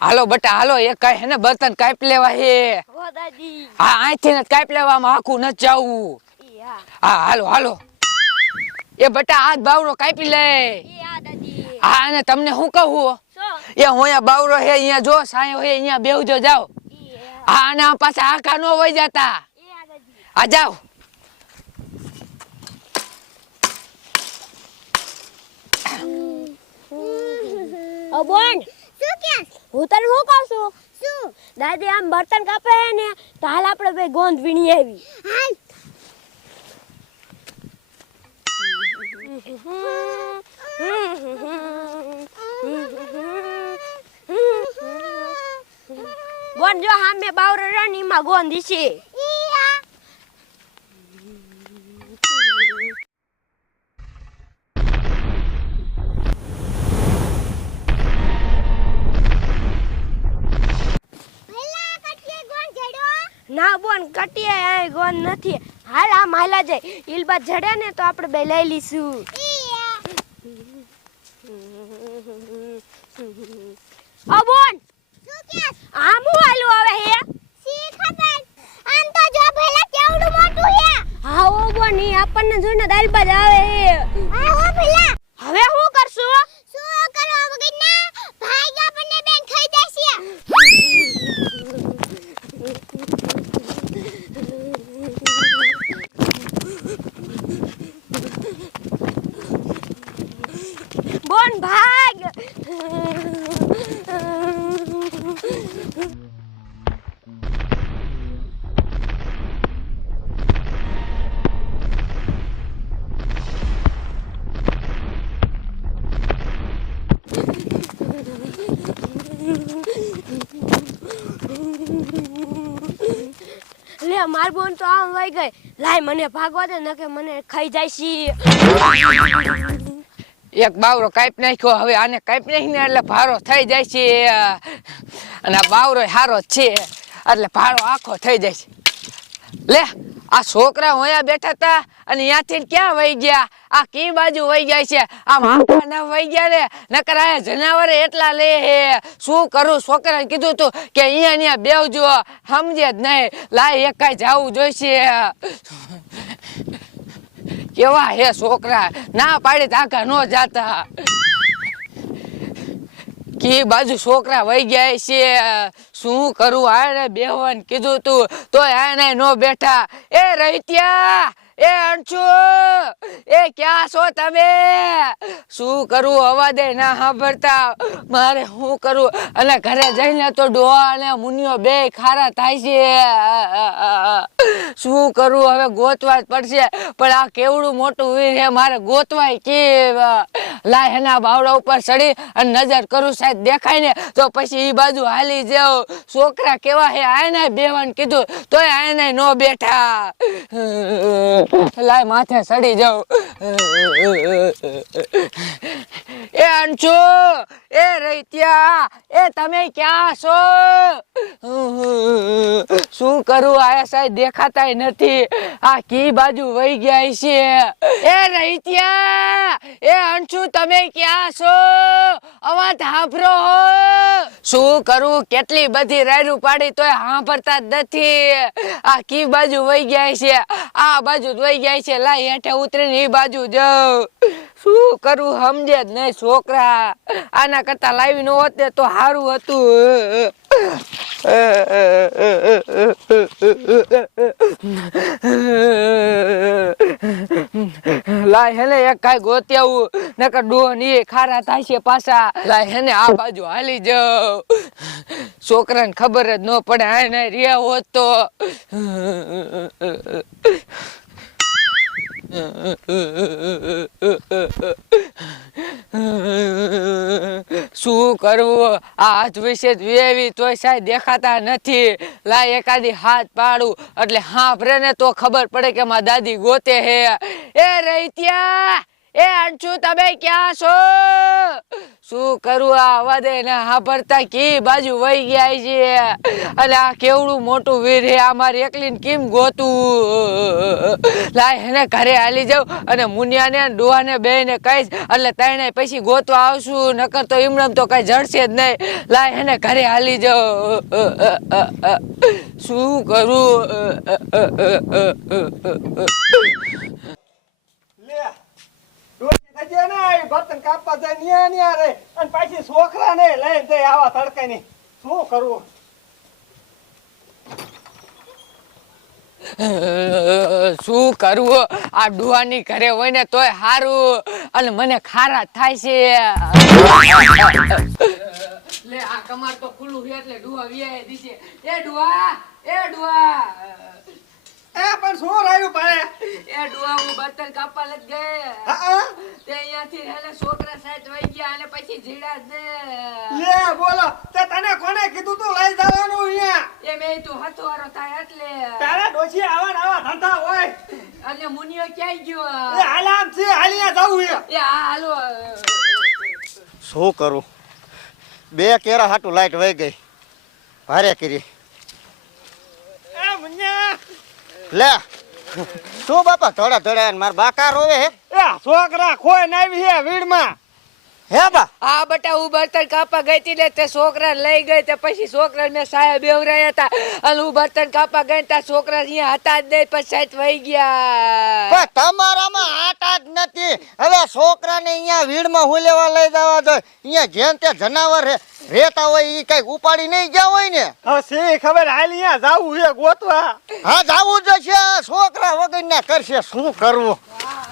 હાલો બટા હાલો એક કઈ હે ને બર્તન કાપ લેવા હે. હો દાદી. હા અહીંથી ને કાપ લેવામાં આખું ન જાવું. હા. હા હાલો હાલો. એ બટા હાથ બાવરો કાપી લે. હા દાદી. હા અને તમને શું કહું? એ હું અહીંયા બાવરો હે અહીંયા જો સાયો હે અહીંયા બેહજો જાઓ. ઈ હા. હા અને આ પાછા આખા નો વહી જતા. હા આ જાઓ. ઓ બોન. શું કે હું તને હું કહું છું? શું? દાદી આમ બર્તન કાપે હે ને તો હાલ આપણે બે ગોંદ વીણી આવી. હાલ. બોન જો હામે બાવરો એમાં ગોંદ છે ના બોન કટીએ આય ગોન નથી. હાલ આ માલા જાય. ઇલબા જડે ને તો આપણે બે લઈ લઈશું. ઓ બોન! શું કે આમ હાલું આવે હે? સી ખબર આમ તો જો પહેલા કેવડું મોટું હે. હા ઓ બોન ઈ આપણને જોઈને દાલબાજ આવે હે આ હો પહેલા હવે શું કરશું શું કરો વગરના ભાઈ આપણને બેન ખાઈ દેશે બોન ભાગ. લે, માર બોન તો આમ વહી ગઈ. લાય, મને ભાગવા દે નકે મને ખાઈ જાય છે એક બાવરો કાપી નાખ્યો હવે આને કાપી નાખીને એટલે ભારો થઈ જાય છે. અને આ બાવરો હારો છે એટલે ભારો આખો થઈ જાય છે. લે આ છોકરા હોયા બેઠા હતા અને ત્યાંથી ક્યાં વહી ગયા? આ કી બાજુ વહી જાય છે? આ માથા ના વહી ગયા ને નકર આ જનાવરે એટલા લે હે. શું કરું? છોકરાને કીધું તું કે અહીંયા અહીંયા બેવજો. સમજે જ નહીં. લાય એકાઈ જવું જોઈશે. કેવા હે છોકરા? ના પાડી તાકા નો જાતા. કે બાજુ છોકરા વહી ગયા છે, શું કરું? આને બેહવાન કીધું તું, તોય આને નો બેઠા. એ રહીત્યા એ અણછુ એ ક્યાં છો તમે? શું કરું? અવાજે ના સાંભળતા. મારે શું કરું? અને ઘરે જઈને તો ડોહા અને મુનિયો બે ખારા થાય છે. શું કરું? હવે ગોતવા જ પડશે. પણ આ કેવડું મોટું વીર છે, મારે ગોતવાય કે લાય એના બાવડા ઉપર ચડી અને નજર કરું સાહેબ દેખાય ને તો પછી એ બાજુ હાલી જાવ છોકરા કેવા હે? આને બેવાન કીધું, તોય આને નો બેઠા. લાય માથે ચડી જાવ એ અંશુ, એ રૈત્યા એ તમે ક્યાં છો? શું કરું? આયા સાહેબ દેખાતાય નથી. આ કી બાજુ વહી ગયા છે. એ રૈત્યા એ અંશુ, તમે ક્યાં છો? અવાજ હાંભરો શું કરું? કેટલી બધી રાયરું પાડી તોય હાંભરતા જ નથી. આ કી બાજુ વહી ગયા છે. આ બાજુ વહી ગયા છે. લાય હેઠે ઉતરીને એ બાજુ જાઉં. શું કરું સમજે જ નહીં છોકરા. આના કરતા લાવી ન હોત તો સારું હતું. લાય હેને એક કાઈ ગોતી આવું નકર ડોહની ખારા થાય છે પાછા. લાય હેને આ બાજુ હાલી જાઉં. છોકરાને ખબર જ ન પડે આને રહ્યા હોત તો. શું કરવું? આ હાથ વિશે વેવી તોય સાહેબ દેખાતા નથી. લાય એકાદી હાથ પાડું. એટલે હા ભરે ને તો ખબર પડે કે મારા દાદી ગોતે હે. એ રહી ત્યાં એ અંશુ, તમે ક્યાં છો? શું કરું આ અવાજ ને સાંભળતા કી બાજુ વહી ગયા છે અને આ કેવડું મોટું વીર હે, આ મારી એકલીને કેમ ગોતું? લાય એને ઘરે હાલી જાઉં અને મુનિયાને ડોહાને બેને કહીશ, એટલે તને પછી ગોતવા આવશું, નકર તો ઇમરમ તો કઈ જડશે જ નહીં. લાય એને ઘરે હાલી જાઉં. શું કરું લે જાય ને બર્તન કાપવા જાય ન્યા ન્યા રે. અને પાછી છોકરા ને લઈ જાય આવા તડકે ની શું કરવું? શું કરવું? આ ડુવાની ઘરે હોય ને તોય સારું અને મને ખારા થાય છે. લે આ કમાર તો ખુલ્લું છે એટલે ડુવા વિયાય દીશે એ ડુવા એ ડુવા. એ પણ શું રાયું પડે એ ડુવા હું બર્તન કાપવા લઈ ગયે. હા? તે અહીંયાથી હેલે છોકરા સાથ વહી ગયા અને પછી જીડા જ લે બોલો તે તને કોને કીધું તું લઈ જવાનું અહીંયા? એ મેં તું હથવારો થાય એટલે. તારા ડોશી આવા આવા ધંધા હોય. અને મુનિયો ક્યાંય એ ગયો હાલામ છે હાલિયા જવું એ હાલો. શું કરું? બે કેરા હાટું લાઈટ વહી ગઈ. ભારે કરી. એ મુન્યા. લે. શું બાપા થોડા થોડા મારા બાકા રોવે હે? એ છોકરા ખોય નાવી હે વીડમાં હે બા. આ બટા હું બર્તન કાપા ગઈ હતી ને તે છોકરા લઈ ગઈ તે પછી છોકરા મેં સાહેબ બેવરાયા હતા. અને હું બર્તન કાપા ગઈ તા છોકરા અહીંયા હતા જ નહીં પછી સાહેબ વહી ગયા. પણ તમારામાં આટા જ નથી. હવે છોકરાને અહીંયા વીડમાં હું લેવા લઈ જવા દો અહીંયા જેમ તે જનાવર રે- રહેતા હોય એ કંઈક ઉપાડી નહીં ગયા હોય ને. હવે સી ખબર અહીંયા જવું છે ગોતવા? હા જાવું જ છે. છોકરા વગર ના કરશે. શું કરવું? હા